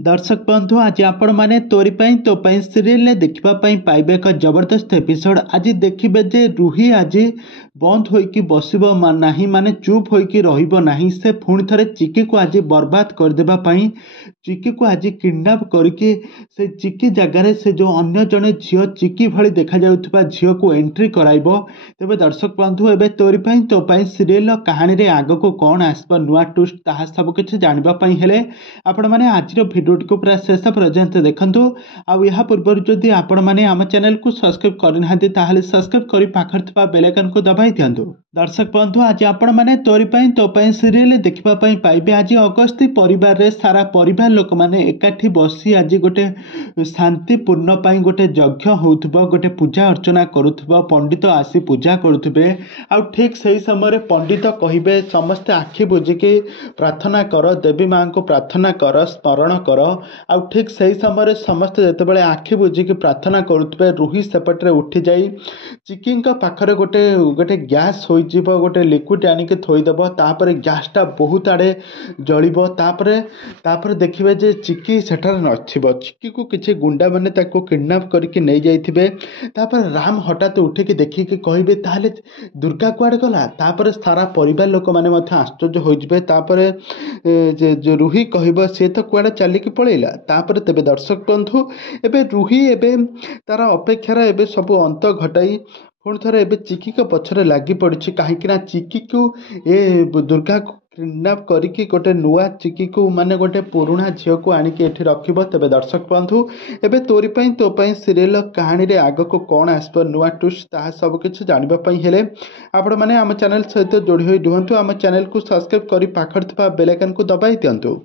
दर्शक बंधु आज आपण मैंने तोरी पाई तो पाई सीरियल देखा पाइबे एक जबरदस्त एपिसोड। आज देखिए जे रूही आज बंद होइकी बसिब नाही माने चुप होइकी रहिब नाही। से पुणी थे चिकी को आज बर्बाद करदेबा पाई चिकी को आज किडनैप करके से चिकी जगार से जो अन्य जड़े झील चिकी भली देखा जाउथबा झील को एंट्री कराइब। तेबे दर्शक बंधु एबे तोरी पाई तो पाई सीरियल कहानी रे आग को कौन आसब नुआ ट्विस्ट ताहा सब किछि जानिबा पाई हेले आपण माने आज भिडियो को पूरा शेष पर्यंत देखंतु। आउ या पूर्व जदि आपण माने आम चैनल को सब्सक्राइब करनाहांती ताहाले सब्सक्राइब करी पाखर थिबा बेल आइकन को दबाई दियंतु। दर्शक बंधु आज आपण माने तोरी पाई तो पाई सीरियल देखिबा पाई पाइबे आज अगस्ती परिवार रे सारा परिवार लोक माने एकाठी बसी आज गोटे शांतिपूर्ण पाई गोटे यज्ञ होउथबो गोटे पूजा अर्चना करूथबो पंडित आसी पूजा करूथबे। आउ ठीक सही समय पंडित कहिबे समस्त आखि बुझिके प्रार्थना कर देवी मां को प्रार्थना कर स्मरण कर। आउ ठीक सही समय समस्त जितेबाला आखि बुझिकी प्रार्थना करुवे रूही सेपटे उठी जाई चिकी पाखरे गोटे गोटे गैस हो गोटे लिक्विड आनिक थोईदेव तापर गैसटा बहुत आड़े जलिब तापर देखिए जे चिकी सेठार नथिबो चिकी को किसी गुंडा मैंने किडनैप करके नहीं जाइथिबे। तापर राम हठात उठिकी देखिकी कहिबे ताहले दुर्गा कुआडे गला। तापर सारा परिवार लोक माने मध्य आश्चर्य होइजबे। तापर रूही कहब सी तो कुआडे चलिकी पलैला। तापर तेबे दर्शक बंधु एबे रूही एबे तार अपेक्षार एबे सब अंत घटाई पुणी थे एबे चिकी के पछरे लगी पड़ी कहीं चिकी को ए दुर्गा को किडनैप करके गोटे नुआ चिकी को माने गोटे पुराणा झील को आनिक एठी रखिबो। तेबे दर्शक बंधु एबे तोरी पाई तो पाई सीरियल कहानी रे आग को कौन आसब नुआ ट्विस्ट ताहा सब किछि जानिबा पाई हेले आपण माने आम चैनल सहित जोड़ी होई रुहंतु। आम चैनल को सब्सक्राइब करी पाखर थिबा बेल आइकन को दबाई दियंतु।